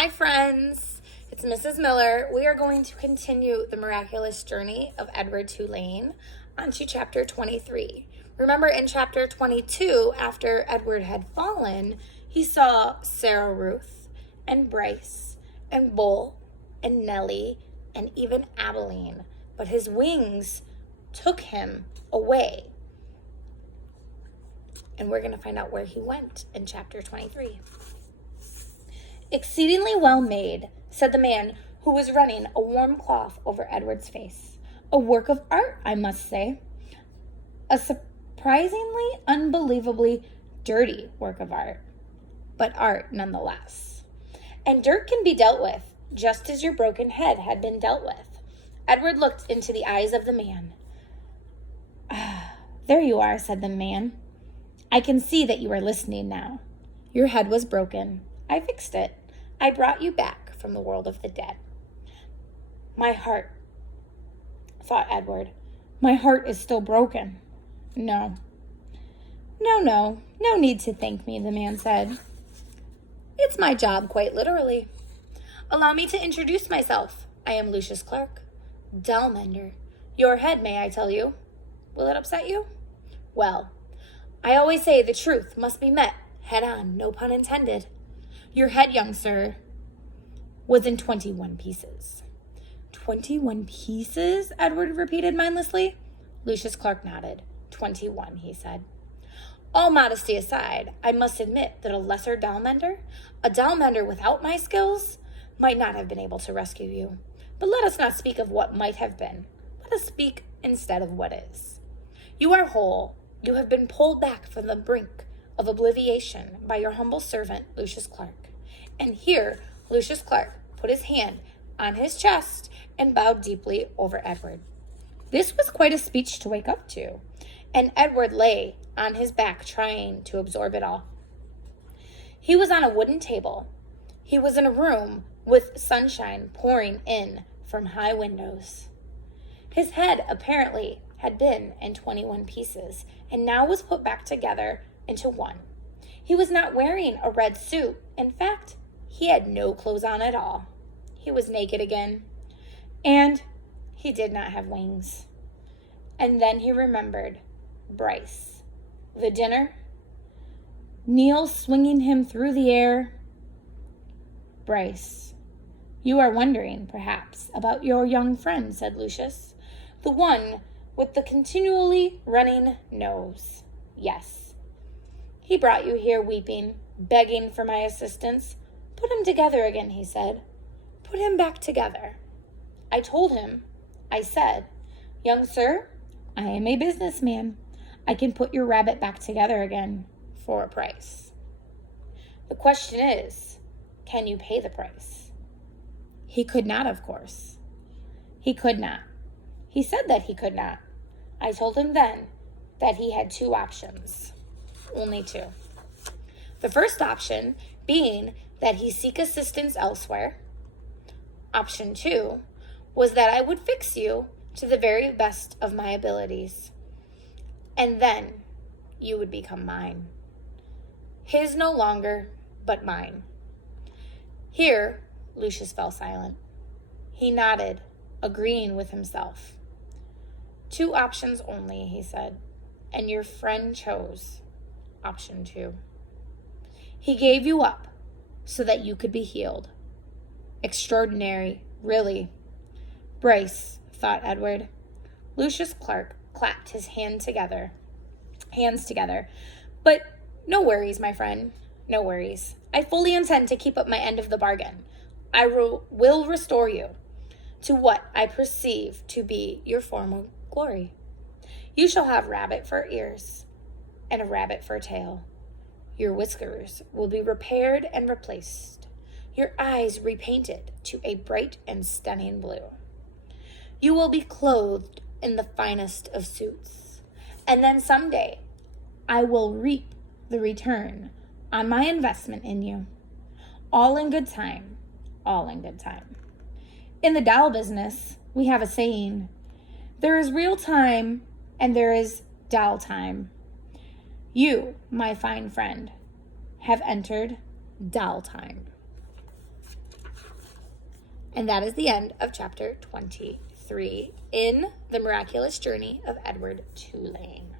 Hi friends, it's Mrs. Miller. We are going to continue the miraculous journey of Edward Tulane onto chapter 23. Remember in chapter 22, after Edward had fallen, he saw Sarah Ruth and Bryce and Bull and Nellie and even Abilene, but his wings took him away. And we're going to find out where he went in chapter 23. "Exceedingly well made," said the man who was running a warm cloth over Edward's face. "A work of art, I must say. A surprisingly, unbelievably dirty work of art, but art nonetheless. And dirt can be dealt with, just as your broken head had been dealt with." Edward looked into the eyes of the man. "Ah, there you are," said the man. "I can see that you are listening now. Your head was broken. I fixed it. I brought you back from the world of the dead." "My heart," thought Edward. "My heart is still broken. No need to thank me," the man said. "It's my job, quite literally. Allow me to introduce myself. I am Lucius Clark, doll mender. Your head, may I tell you? Will it upset you? Well, I always say the truth must be met head on, no pun intended. Your head, young sir, was in 21 pieces. 21 pieces? Edward repeated mindlessly. Lucius Clark nodded. 21, he said. All modesty aside, I must admit that a lesser doll mender without my skills, might not have been able to rescue you. But let us not speak of what might have been. Let us speak instead of what is. You are whole. You have been pulled back from the brink of obliviation by your humble servant, Lucius Clark. And here, Lucius Clark put his hand on his chest and bowed deeply over Edward. This was quite a speech to wake up to, and Edward lay on his back trying to absorb it all. He was on a wooden table. He was in a room with sunshine pouring in from high windows. His head apparently had been in 21 pieces and now was put back together into one. He was not wearing a red suit. In fact, he had no clothes on at all. He was naked again, and he did not have wings. And then he remembered Bryce, the dinner, Neil swinging him through the air. "Bryce, you are wondering, perhaps, about your young friend," said Lucius. "The one with the continually running nose. Yes. He brought you here weeping, begging for my assistance. Put him together again," he said. "Put him back together." I told him, I said, "Young sir, I am a businessman. I can put your rabbit back together again for a price. The question is, can you pay the price?" He could not, of course. He could not. He said that he could not. I told him then that he had two options. Only two. The first option being that he seek assistance elsewhere. Option 2 was that I would fix you to the very best of my abilities. And then you would become mine. His no longer, but mine. Here, Lucius fell silent. He nodded, agreeing with himself. Two options only, he said, and your friend chose option 2. He gave you up so that you could be healed. Extraordinary, really. Bryce, thought Edward. Lucius Clark clapped his hands together. But no worries, my friend, no worries. I fully intend to keep up my end of the bargain. I will restore you to what I perceive to be your former glory. You shall have rabbit for ears and a rabbit for tail. Your whiskers will be repaired and replaced. Your eyes repainted to a bright and stunning blue. You will be clothed in the finest of suits. And then someday I will reap the return on my investment in you. All in good time, all in good time. In the doll business, we have a saying, there is real time and there is doll time. You, my fine friend, have entered doll time. And that is the end of chapter 23 in The Miraculous Journey of Edward Tulane.